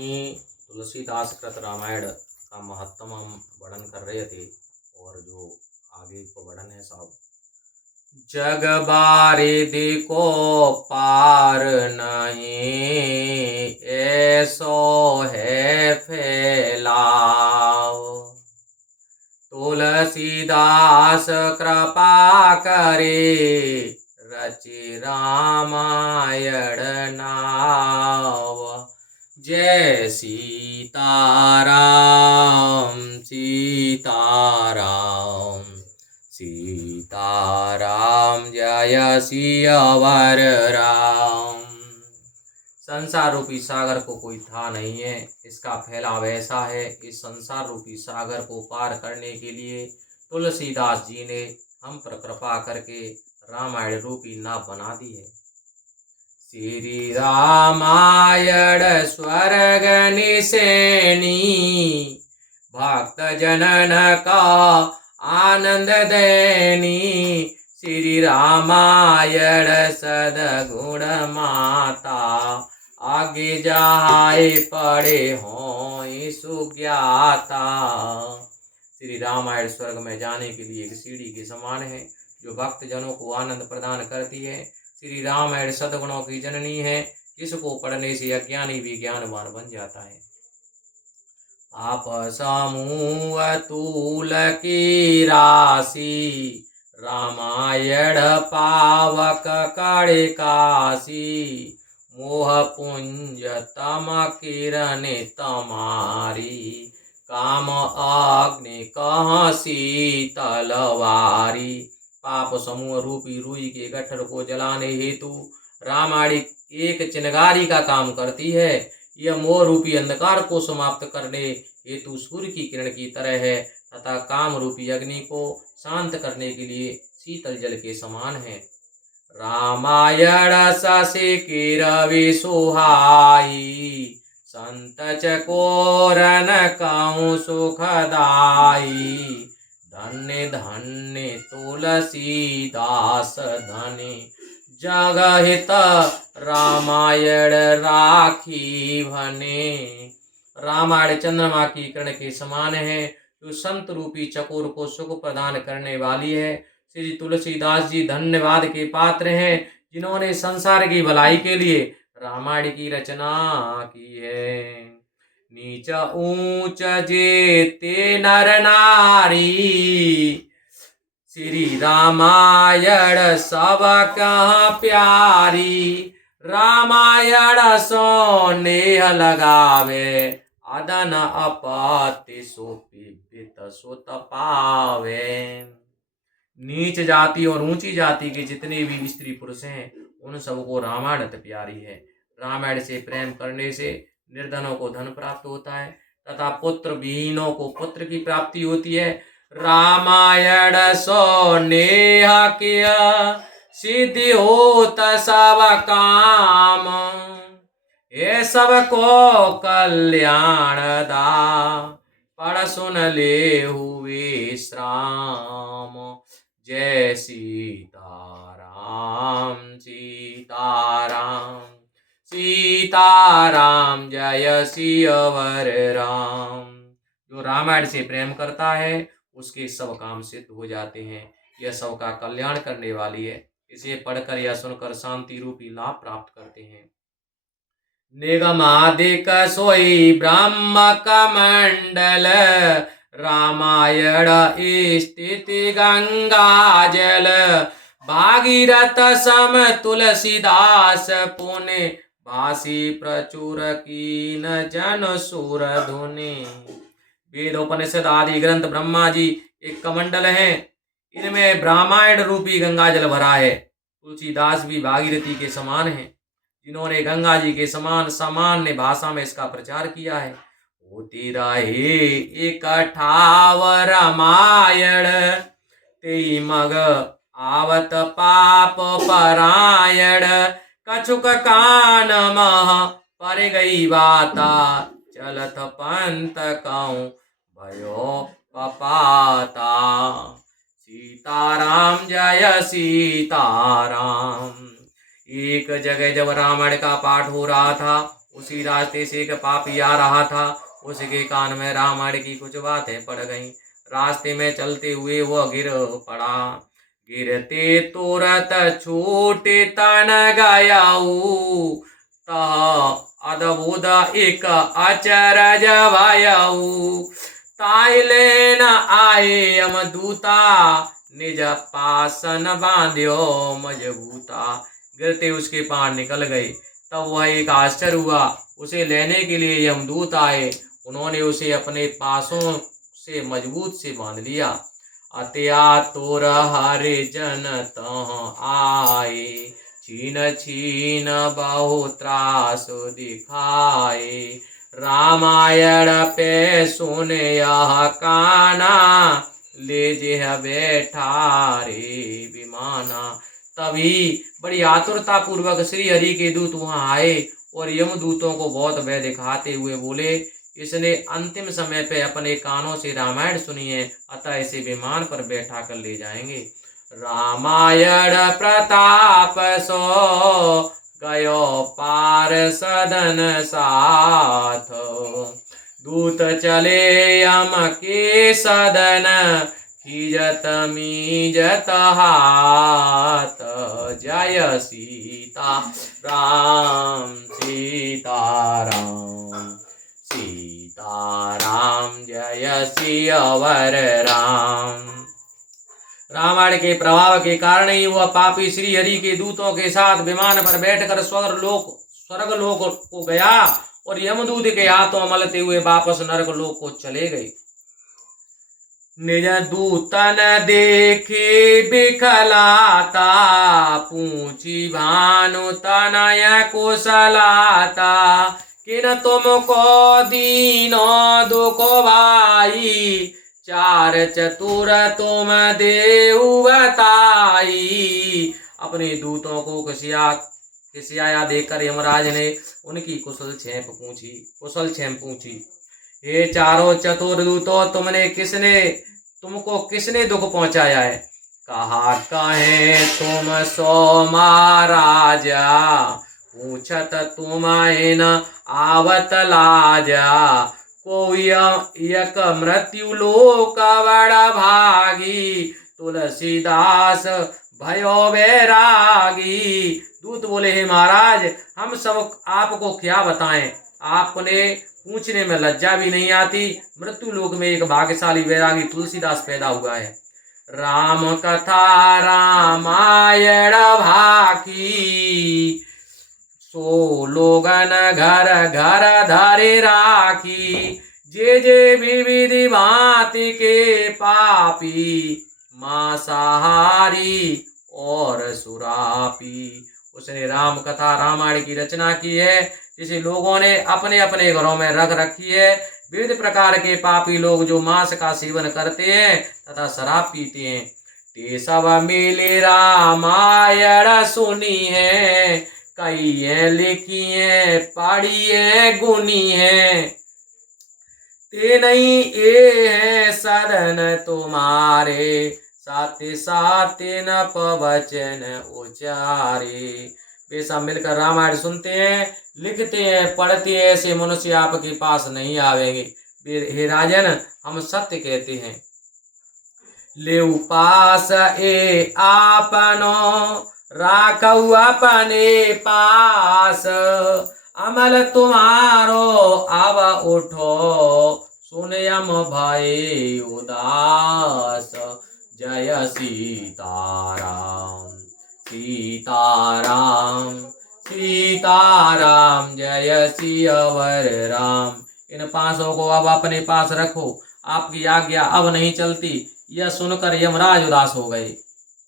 स्वामी तुलसीदास कृत रामायण का महत्तम हम वर्णन कर रहे थे और जो आगे को वर्णन है साहब। जग बारिधि को पार नहीं, ऐसो है फैलाव। तुलसीदास कृपा करे, रचि रामायण नाव। जय सीताराम सीताराम सीताराम, जय सियावर राम। संसार रूपी सागर को कोई था नहीं है, इसका फैलाव ऐसा है। इस संसार रूपी सागर को पार करने के लिए तुलसीदास जी ने हम पर कृपा करके रामायण रूपी नाव बना दी है। श्री रामायण स्वर्ग निसेनी, भक्त जनन का आनंद देनी। श्री रामायण सदगुण माता, आगे जाए पड़े हों सुज्ञाता। श्री रामायण स्वर्ग में जाने के लिए एक सीढ़ी के समान है, जो भक्त जनों को आनंद प्रदान करती है। श्री रामायण सद्गुणों की जननी है, जिसको पढ़ने से अज्ञानी भी ज्ञानवान बन जाता है। आप समूह तूल की राशि, रामायण पावक कड़े काशी। मोह पुंज तम किरण तमारी, काम अग्नि कहाँ शीतलवारी। पाप समूह रूपी रुई के गट्ठर को जलाने हेतु रामायण एक चिनगारी का काम करती है। यह मोह रूपी अंधकार को समाप्त करने हेतु सूर्य की किरण की तरह है तथा काम रूपी अग्नि को शांत करने के लिए शीतल जल के समान है। रामायण शशि की रवि सुहाई, संत चकोरन कहूँ सुखदाई। धन्य धन्य तुलसीदास धने, जगहित रामायण राखी भने। रामायण चंद्रमा की किरण के समान है, जो संत रूपी चकोर को सुख प्रदान करने वाली है। श्री तुलसीदास जी धन्यवाद के पात्र हैं, जिन्होंने संसार की भलाई के लिए रामायण की रचना की है। नीच ऊंच जेते नर नारी, श्री रामायण सब कहाँ प्यारी। रामायण सो नेह लगावे, अदन अपति सो पिबित सुत पावे। नीच जाति और ऊंची जाति के जितने भी स्त्री पुरुष हैं, उन सबको रामायण अति प्यारी है। रामायण से प्रेम करने से निर्धनों को धन प्राप्त होता है तथा पुत्र विहीनों को पुत्र की प्राप्ति होती है। रामायण सो नेह किया, सिद्धि होत सब काम। ये सबको कल्याण दा, पढ़ सुन ले हुए श्राम। जय सीताराम सीताराम सीताराम, जय सियावर राम। जो रामायण से प्रेम करता है उसके सब काम सिद्ध हो जाते हैं। यह सबका कल्याण करने वाली है। इसे पढ़कर या सुनकर शांति रूपी लाभ प्राप्त करते हैं। निगमादिक सोई ब्रह्म कमंडल, रामायण स्थिति गंगा जल। भागीरथ सम तुलसीदास पुने, भासी प्रचुर कीन जन सुर धुने। वेद उपनिषद आदि ग्रंथ ब्रह्मा जी एक कमंडल हैं, इनमें रामायण रूपी गंगा जल भरा है। तुलसीदास भी भागीरथी के समान हैं, जिन्होंने गंगा जी के समान सामान्य भाषा में इसका प्रचार किया है। होती रहे एक ठाव रामायण, तेई मग आवत पाप परायण। कछुक कान मह पर गई बाता, चलत पंत कहूँ भयो पपाता। सीताराम जय सीताराम। एक जगह जब रामायण का पाठ हो रहा था, उसी रास्ते से एक पापी आ रहा था। उसके कान में रामायण की कुछ बातें पड़ गईं। रास्ते में चलते हुए वह गिर पड़ा। गिरते तुरत छूटे तन गयाऊ, तह अद्भुत एक अचरज भयऊ। ताई लेन आए यमदूता, निज पासन बांध्यो मजबूता। गिरते उसके पांव निकल गए। तब वह एक आश्चर्य हुआ। उसे लेने के लिए यमदूत आए। उन्होंने उसे अपने पासों से मजबूत से बांध लिया। अत्या तोर हरे जन तह आए, छीन छीन बहु त्रास दिखाए। रामायण पे सुन यह काना, ले जेह बैठा रे विमाना। तभी बड़ी आतुरता पूर्वक श्री हरि के दूत वहां आए और यमदूतों को बहुत भय दिखाते हुए बोले, इसने अंतिम समय पे अपने कानों से रामायण सुनी है, अतः इसे विमान पर बैठा कर ले जाएंगे। रामायण प्रताप सो गयो पार सदन साथ, दूत चले यम के सदन, खीजत मीजत हाथ। जय सीता राम सीता राम, सीता राम जय सियावर राम। रामायण के प्रभाव के कारण ही वह पापी श्री हरि के दूतों के साथ विमान पर बैठकर स्वर्ग लोक को गया और यमदूत के हाथों मलते हुए वापस नरक लोक को चले गए। निज दूतन देखे बिखलाता, पूछी भानु तनय कुशलाता। किन तुमको दीनो दुख भाई, चार चतुर तुम देहु बताई। अपने दूतों को खिसियाया देखकर यमराज ने उनकी कुशल छेम पूछी। हे चारों चतुर दूतों, तुमको किसने दुख पहुंचाया है? कहा कहे तुम सो महाराजा, पूछत तुम न आवत लाजा। कोई यक मृत्यु लोक बड़ा भागी, तुलसीदास भयो बैरागी। दूत बोले, हे महाराज, हम सब आपको क्या बताएं, आपने पूछने में लज्जा भी नहीं आती। मृत्यु लोक में एक भाग्यशाली वैरागी तुलसीदास पैदा हुआ है। राम कथा रामायण भाकी, सो लोगन घर घर धरे राखी। जे जे विविधि भांति के पापी, मांसाहारी और सुरापी। उसने राम कथा रामायण की रचना की है, जिसे लोगों ने अपने अपने घरों में रख रखी है। विविध प्रकार के पापी लोग जो मांस का सेवन करते हैं तथा शराब पीते हैं, ते सब मिले रामायण सुनी है। कई है लिखी है, पढ़ी है, गुनी है। ते नहीं ये है शरण तुम्हारे, साथे साथे न पवचन उचारे। वे सब मिलकर रामायण सुनते हैं, लिखते हैं, पढ़ते हैं। ऐसे मनुष्य आपके पास नहीं आवेंगे। हे राजन, हम सत्य कहते हैं। ले पास ए आपनो, राखऊ अपने पास। अमल तुम्हारो अब उठो, सुनयम भय उदास। जय सीताराम सीताराम सीताराम, जय सियावर राम। इन पांचों को अब अपने पास रखो, आपकी आज्ञा अब नहीं चलती। यह सुनकर यमराज उदास हो गए।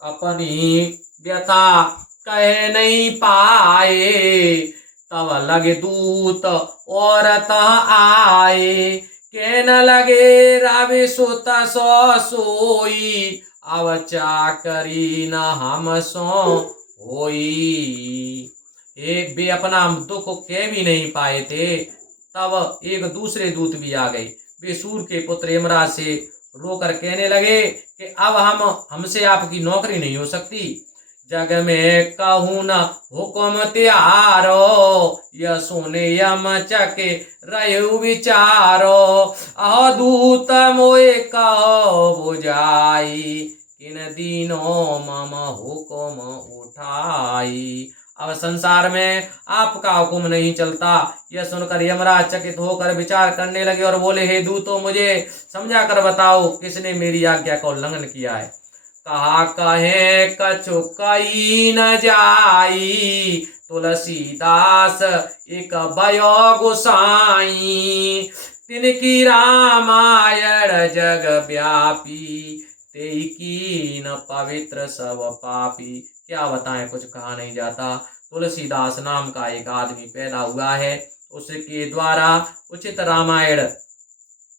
अपनी व्यथा कह नहीं पाए, तब लगे दूत और तह आए। कहने लगे रवि सुत सो सोई, अब चाकरी न हम सो होई। एक भी अपना दुख कह भी नहीं पाए थे, तब एक दूसरे दूत भी आ गए। वे सूर के पुत्र यमराज से रोकर कहने लगे कि अब हमसे आपकी नौकरी नहीं हो सकती। जग में कहूँ न हुक्म त्यारो, यह सुने यम चके रहु विचारो। अहो दूत मोए कहो बुझाई, किन दीनों मम हुक्म उठाई। अब संसार में आपका हुक्म नहीं चलता। यह सुनकर यमराज चकित होकर विचार करने लगे और बोले, हे दूतो, मुझे समझा कर बताओ किसने मेरी आज्ञा का उल्लंघन किया है। कहा कहे कछु कही न जाई, तुलसीदास एक भयो गोसाई। तिनकी रामायण जग व्यापी, तेई की न पवित्र सब पापी। क्या बताएं, कुछ कहा नहीं जाता। तुलसीदास नाम का एक आदमी पैदा हुआ है, उसके द्वारा उचित रामायण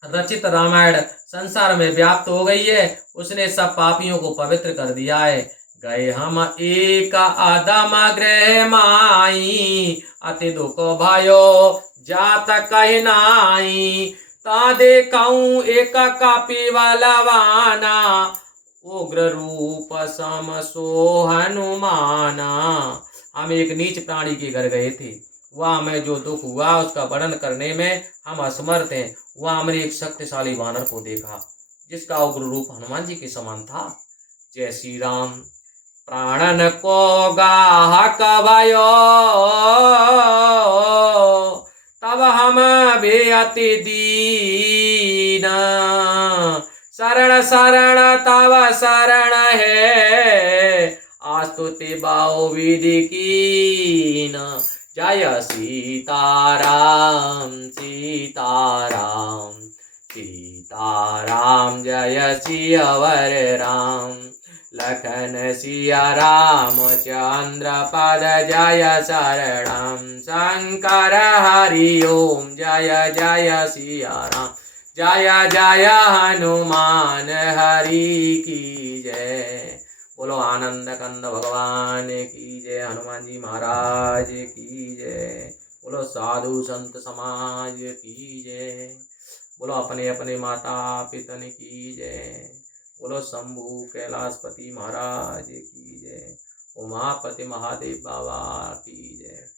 रचित रामायण संसार में व्याप्त हो गई है। उसने सब पापियों को पवित्र कर दिया है। गए हम एक आदम गृह माई, अति दुख भयो जात कहि नाई। ता देखऊं एक कापी वालवाना, उग्र रूप सम सो हनुमाना। हम एक नीच प्राणी के घर गए थे, वह हमें जो दुख हुआ उसका वर्णन करने में हम असमर्थ हैं। वह हमने एक शक्तिशाली वानर को देखा, जिसका उग्र रूप हनुमान जी के समान था। जय श्री राम। प्राणन को गाहक भयो, तब हम भी अति दीन। शरण शरण तब शरण है, आस्तुति बाओ विधि कीन। जय सीताराम सीताराम सीताराम, जय सियावर राम। लखन सिया राम चंद्र पद जय शरणम। शंकर हरि ओम जय जय सिया राम। जय जय हनुमान हरि की जय। बोलो आनंद कंद भगवान की जय, हनुमान जी महाराज की जय। बोलो साधु संत समाज की जय। बोलो अपने अपने माता पिता की जय। बोलो शंभु कैलाशपति महाराज की जय। उमापति महादेव बाबा की जय।